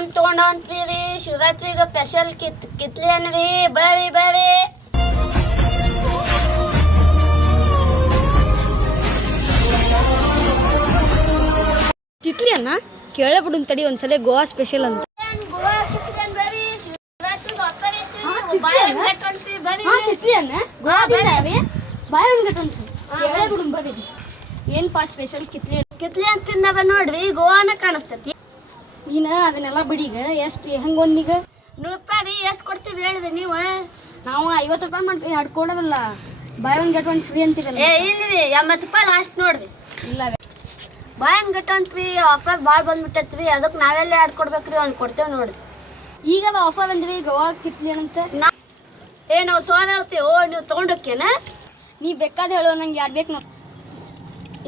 ಅಂತ ತೊಗೊಂಡಂತೀವಿ ಶಿವರಾತ್ರಿಗೆ ಸ್ಪೆಷಲ್ ಕಿತ್ಲಿ ಅನ್ರಿ ಬರ್ರಿ ಬರ್ರಿ. ಕಿತ್ಲಿ ಅನ್ನ ಕೇಳೇ ಬಿಡು ತಡಿ ಒಂದ್ಸಲ ಗೋವಾ ಸ್ಪೆಷಲ್ ಅಂತ. ಗೋವಾ ಕಿತ್ಲಿ ಅನ್ ಬರ್ರಿ ಶಿವರಾತ್ರಿಗೆ ಆಫರ್ ಐತಿ ಬಾಯ್ ಗಟ್ಟೊಂಡ್ರಿ ಬರ್ರಿ. ಕಿತ್ಲಿ ಅನ್ನ ಗೋವಾ ಬರ್ರಿ ಬಾಯ್ ಗಟ್ಟೊಂಡ್ರಿ ಕೇಳೇ ಬಿಡು ಬರ್ರಿ. ಏನಪ್ಪಾ ಸ್ಪೆಷಲ್ ಕಿತ್ಲಿ ಅಂತ ತಿಂದಾಗ ನೋಡ್ರಿ ಗೋವಾನ ಕಾಣಿಸ್ತೈತಿ. ನೀನು ಅದನ್ನೆಲ್ಲ ಬಿಡೀಗ ಎಷ್ಟು ಹೆಂಗೊಂದೀಗ ₹100 ಎಷ್ಟು ಕೊಡ್ತೀವಿ ಹೇಳಿದ್ರಿ ನೀವು? ನಾವು 50 ರೂಪಾಯಿ ಮಾಡ್ತೀವಿ ಎರಡು ಕೊಡೋದಲ್ಲ buy one get one free ಅಂತೀರಲ್ಲ. ಇಲ್ರಿ ₹80 ಲಾಸ್ಟ್ ನೋಡ್ರಿ. ಇಲ್ಲ buy one get one free offer ಭಾಳ ಬಂದ್ಬಿಟ್ಟೈತ್ರಿ ಅದಕ್ಕೆ ನಾವೆಲ್ಲ ಎರಡು ಕೊಡ್ಬೇಕ್ರಿ ಒಂದು ಕೊಡ್ತೇವೆ ನೋಡ್ರಿ. ಈಗದ ಆಫರ್ ಅಂದ್ರಿ ಗೋವಾ ಕಿತ್ಲಿ ಅಂತ ನಾವು ಸೋಲ್ ಹೇಳ್ತೀವಿ ನೀವು ತೊಗೊಂಡೋಕ್ಕೇನ? ನೀ ಬೇಕಾದ ಹೇಳು ನಂಗೆ ಯಾರು ಬೇಕು ನಾವು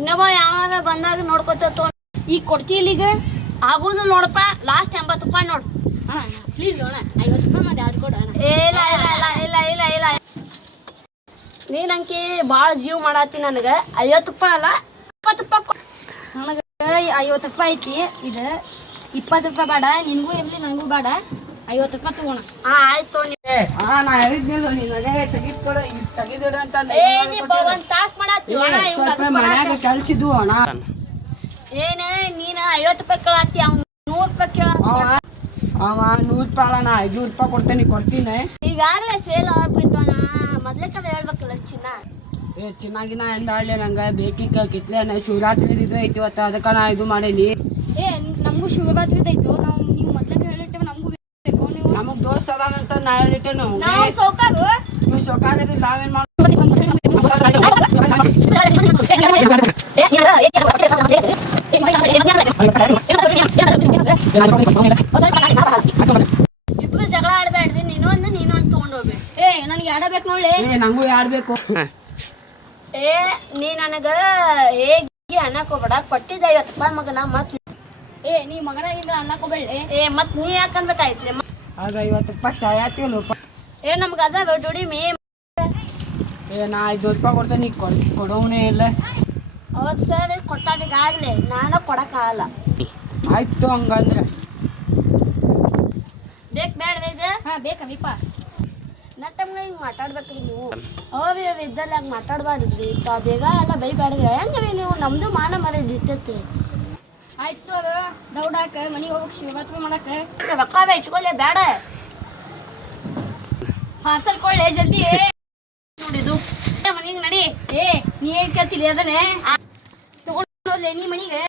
ಇನ್ನೊಬ್ಬ ಯಾವಾಗ ಬಂದಾಗ ನೋಡ್ಕೊತೇವೆ ತೊಗೊಂಡು. ಈಗ ಕೊಡ್ತೀವಿ ಈಗ ಆಗೋದು ನೋಡಪ್ಪ ಲಾಸ್ಟ್ ₹80 ನೋಡು ಅಣ್ಣ ಪ್ಲೀಸ್ ಅಣ್ಣ 50 ರೂಪಾಯಿ ಮಾಡಿ ಎರಡು ಕೊಡು ಅಣ್ಣ. ಇಲ್ಲ ಇಲ್ಲ ಇಲ್ಲ ಇಲ್ಲ ಇಲ್ಲ ಇಲ್ಲ ನೀನಂಕಿ ಭಾಳ ಜೀವ ಮಾಡತ್ತಿ ನನಗೆ. ₹50 ಅಲ್ಲ ₹20 ನನಗೆ 50 ರೂಪಾಯಿ ಐತಿ ಇದು 20 ರೂಪಾಯಿ ಬೇಡ ನಿನಗೂ ಇರಲಿ ನನಗೂ ಬೇಡ 50 ರೂಪಾಯಿ ತಗೋಣ. ಆಯ್ತು ನಾ ಹೇಳಿದ್ನಿಲ್ಲ ನಿನಗೆ ತೆಗಿದ್ಕೊಡು ತೆಗಿದಿಡು ಅಂತ ಒಂದು ತಾಸು ಮಾಡತ್ತಿ ಮನ್ಯಾಗ ಕಳ್ಸಿದ್ವು ಅಣ್ಣ. ಏನೇ ನೀನು ₹50 ಕೇಳತ್ತಿ ಅವ್ನು ₹100 ಕೇಳ. ಅವ ₹100 ಅಲ್ಲ ನಾ ₹500 ಕೊಡ್ತೇನೆ ಕೊಡ್ತೀನಿ. ಈಗಾಗಲೇ ಸೇಲ್ ಆಗ್ಬಿಟ್ಟೋಣ ಮೊದ್ಲಕ್ಕ ಹೇಳ್ಬೇಕಲ್ಲ ಚಿನ್ನ. ಚೆನ್ನಾಗಿನ ಎಂದಾಡ್ಲಿ ನಂಗೆ ಬೇಕೀಗ ಕಿತ್ಲೆ ಶಿವರಾತ್ರಿ ಇದು ಐತಿ ಇವತ್ತು ಅದಕ್ಕೆ ನಾ ಇದು ಮಾಡೀನಿ. ನಮಗೂ ಶಿವರಾತ್ರಿದೈತು ನಾವು ನೀವು ಮೊದ್ಲೇ ಹೇಳಿಟ್ಟೇವೆ ನಮಗೂ ಬೇಕು. ನೀವು ನಮಗ್ ದೋಸ್ತ ಅದಾನಂತ ನಾ ಹೇಳಿಟ್ಟೇನು ಸೌಕಾರು ನೀವು ಸೊಕ್ಕಾಗದಿ ನಾವೇನ್ ಮಾಡ್ತೀವಿ. ಇಬ್ರು ಜಗಳ ಆಡ್ಬೇಡ್ರಿ ನೀನೊಂದು ತಗೊಂಡೋಗ್ಬೇಡಿ. ನನಗೆ ಯಾಡ ಬೇಕು ನೋಡಿ. ನಂಗೂ ಯಾರು ಬೇಕು? ನೀ ನನಗೆ ಹೇಗೆ ಅನ್ನಕೋಬೇಡ ಕೊಟ್ಟಿದ್ದ ₹50 ಮಗನ ಮತ್ ನೀ ಮಗನಾಗಿದ್ರೆ ಅನ್ನಕೋಬೇಡಿ. ಮತ್ ನೀ ಯಾಕನ್ಬೇಕಾಯ್ತ್ಲಿ ಅದ ₹50 ಸಾಯತಿಲ್ಲ. ನಮ್ಗೆ ಅದ ದುಡಿಮೆ. ನಾ ₹500 ಕೊಡ್ತೇನೆ ಈಗ ಕೊಡೋನೇ ಇಲ್ಲ. ಅವತ್ತು ಸರ್ ಕೊಟ್ಟಾಗಲೇ ನಾನು ಕೊಡಕ್ಕಾಗಲ್ಲ. ಆಯ್ತು ಹಂಗಂದ್ರೆ ಬೇಕು ಬೇಡ ಈಗ ಬೇಕವಿಪ್ಪ ನಟ್ಟಮ್ಗ ಹಿಂಗೆ ಮಾತಾಡ್ಬೇಕ್ರಿ ನೀವು. ಅವ ಇದ್ದಲ್ಲಿ ಹಂಗೆ ಮಾತಾಡ್ಬಾರ್ದ್ರಿ ಬೇಗ ಎಲ್ಲ ಬೈಬಾರ್ದ್ರಿ. ಹೆಂಗವಿ ನೀವು ನಮ್ದು ಮಾನ ಮರ್ಯಾದೆ ಇರ್ತೈತಿ. ಆಯ್ತು ಅದು ದೌಡಾಕ ಮನೆಗೆ ಹೋಗಕ್ಕೆ ಶಿವರಾತ್ರಿ ಮಾಡಕ್ಕೆ ರೊಕ್ಕ ಇಟ್ಕೊಳ್ಳೆ ಬೇಡ ಪಾರ್ಸಲ್ ಕೊಳ್ಳೆ ಜಲ್ದಿ ನೋಡಿದು ಮನೆಗೆ ನಡಿ. ನೀ ಹೇಳ್ ಕೇಳ್ತಿಲ್ಲ ಅದನ್ನೇ ತಗೊಂಡು ಹೋದ್ಲೆ ನೀ ಮನೆಗೆ.